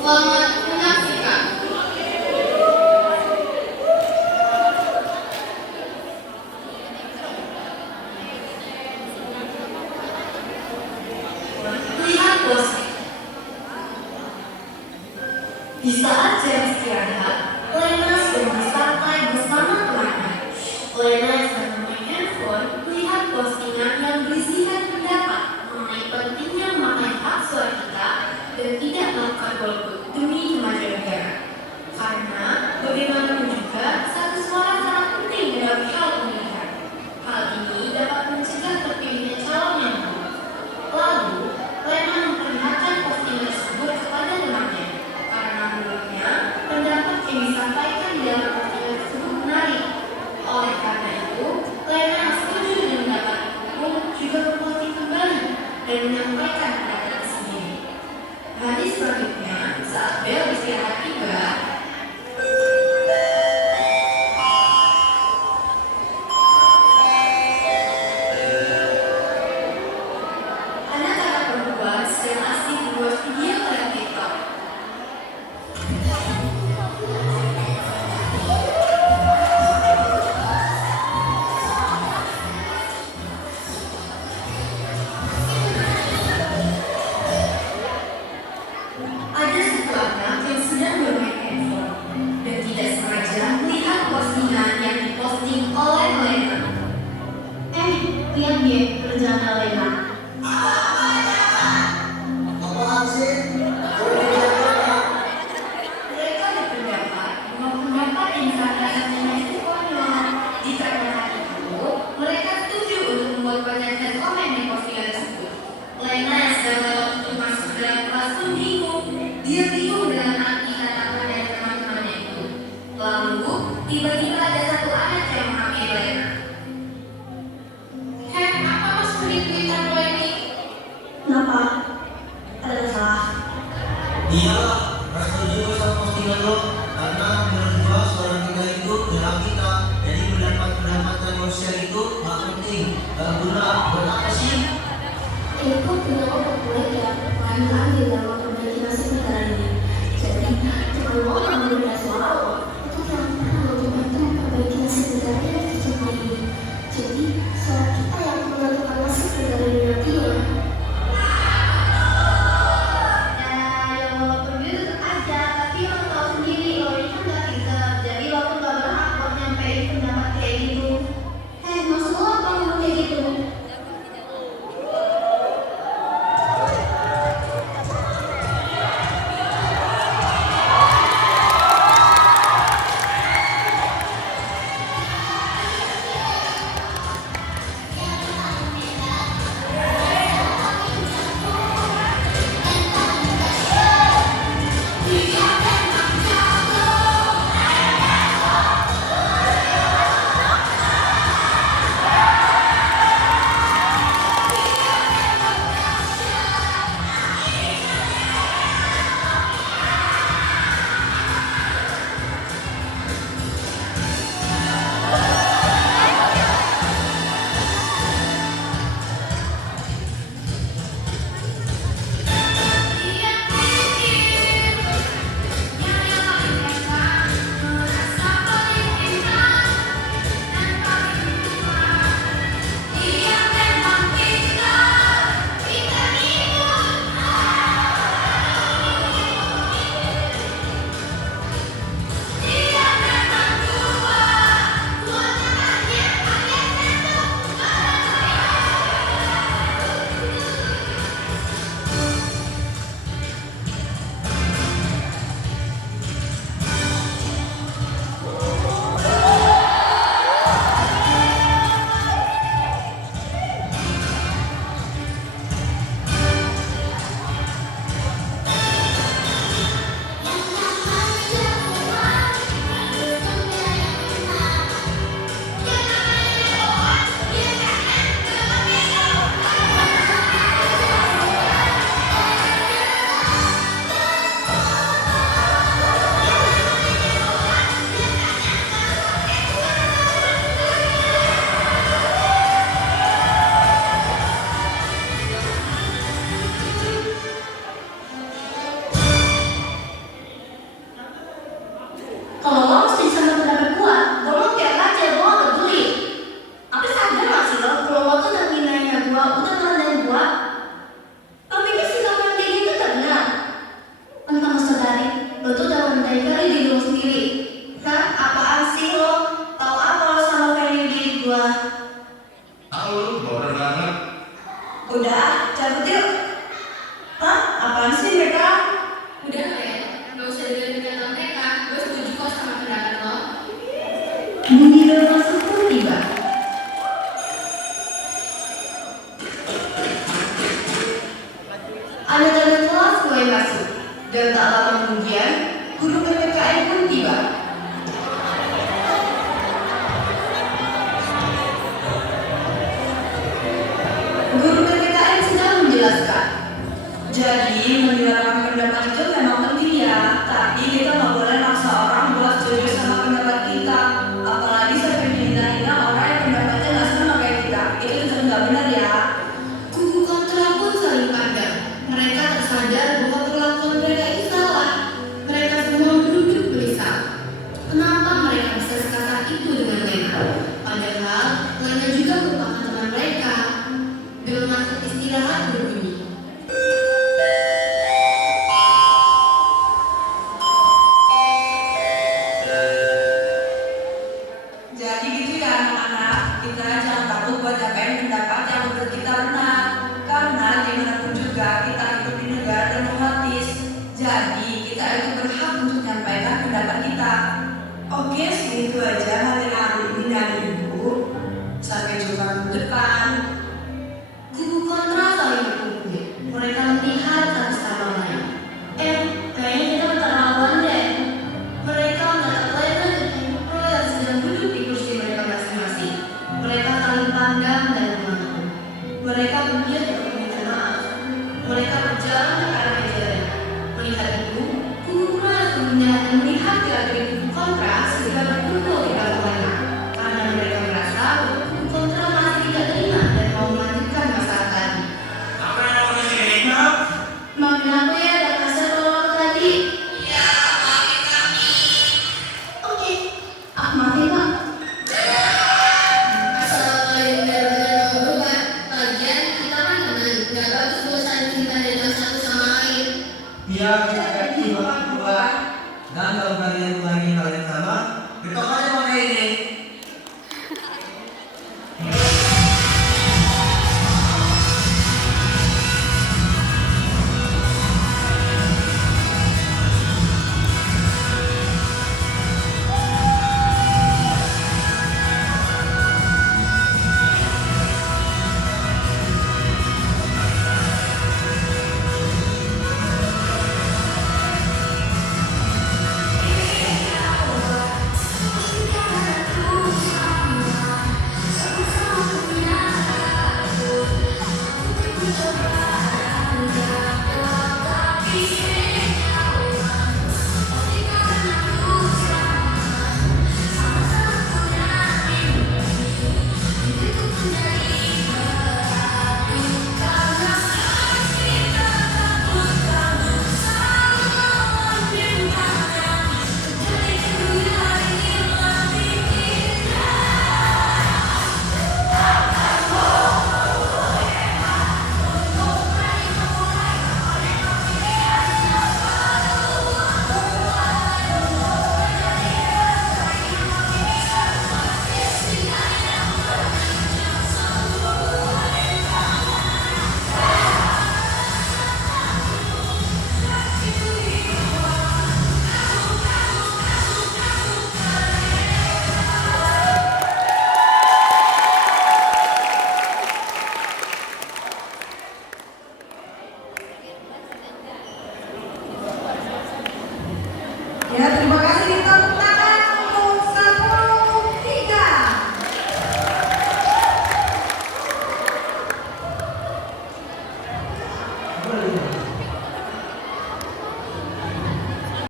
Selamat menyaksikan. Lihat posting. Di saat jam istirahat, Lena sedang bersantai bersama temannya. Lena sedang memain handphone, melihat postingan yang berisikan pendapat mengenai pentingnya memakai hak suara kita dan tidak melakukan golput demi kemajuan negara. Karena bagaimanapun juga satu suara sangat penting dalam hal pemilihan. Hal ini dapat mencegah terpilihnya calon yang buruk. Lalu, Lena memperlihatkan postingan tersebut kepada temannya. Karena menurutnya, pendapat yang disampaikan di dalam postingan tersebut menarik. Oleh karena itu, Lena setuju dengan pendapat itu juga memposting kembali dan menyampaikan pendapat sendiri. Hari selanjutnya, saat bel istirahat tiba, anak-anak perempuan sedang asik membuat video pada TikTok. Ada satu anak yang sedang bermain handphone dan tidak sengaja melihat postingan yang diposting oleh Lena. Lihat dia kerjaan Lena. Apaan sih? Mereka berpendapat bahwa pendapat yang disampaikan Lena itu konyol. Dikarenakan hal itu, mereka setuju untuk membuat banyak komen di postingan tersebut. Lena yang sedang lewat untuk masuk ke dalam kelas pun bingung. Dia bingung dengan arti kata-kata dari teman-temannya itu. Lalu, tiba-tiba ada satu anak yang menghampiri Lena. Apa maksud di Twitter lo ini? Kenapa? Ada masalah? Iyalah, gak setuju sama postingan lo. Karena menurut gua suara kita itu adalah kita. Jadi pendapat-pendapat manusia itu gak penting. Gak guna. Buat apa sih? Itu punya otak gue ya. Lain lagi dalam memperbaiki nasib negara ini. Jadi, jangan mau mengambil suara lo. Itu yang pernah lo membantu memperbaiki nasib negara ini secepat ini. Jadi, suara kita yang menentukan nasib negara ini nantinya. Ya walaupun gitu tetap aja, tapi lo tahu sendiri lo ini kan gak pinter, jadi lo tuh gak berhak buat nyampein pendapat kayak gitu. Maksud lo apa ngomong kayak gitu? Dan tak lama kemudian, guru PPKN pun tiba. Guru PPKN sedang menjelaskan. Jadi, menyuarakan pendapat itu memang penting ya, tapi kita nggak boleh maksa orang buat setuju sama pendapat kita. Apalagi sampai menghina-hina orang yang pendapatnya nggak sama kayak kita. Itu tentu nggak benar ya. Kubu kontra pun saling pandang. Mereka tersadar bahwa perlakuan mereka itu salah. Mereka semua duduk gelisah. Kenapa mereka bisa sekasar itu dengan Lena? Padahal Lena juga merupakan teman mereka. Bel masuk istirahat berbunyi. Jadi gitu ya anak-anak, kita jangan takut buat nyampaikan pendapat yang menurut kita benar. Karena dimanapun juga kita hidup di negara demokratis. Jadi kita itu berhak untuk menyampaikan pendapat kita. Oke, segitu aja materi hari ini dari Ibu. Sampai jumpa minggu depan. Kubu kontra saling berkumpul. Mereka melihat satu sama lain. Kayaknya kita terlawan deh. Mereka menatap Lena dan Pro yang sedang duduk di kursi mereka masing-masing. Mereka saling pandang dan mengaku. Mereka berniat untuk meminta maaf. Mereka berjalan ke arah meja Lena. Melihat itu, kubu Pro langsung melihat gerak-gerik kubu kontra segera berkumpul di belakang Lena. Karena mereka merasa bahwa kubu kontra masih tidak terima dan mau melanjutkan masalah tadi. Apa yang mau disini? Maafin aku ya, ada kasar kalau aku tadi. Oke, maafin Pak. Assalamualaikum warahmatullahi wabarakatuh. Lagian kita kan teman, nggak bagus buat saling cinta dan satu sama lain. Iya, kita ganti bapak berdua. Dan kalau kalian ulangi hal yang sama, bertok aja mana ini.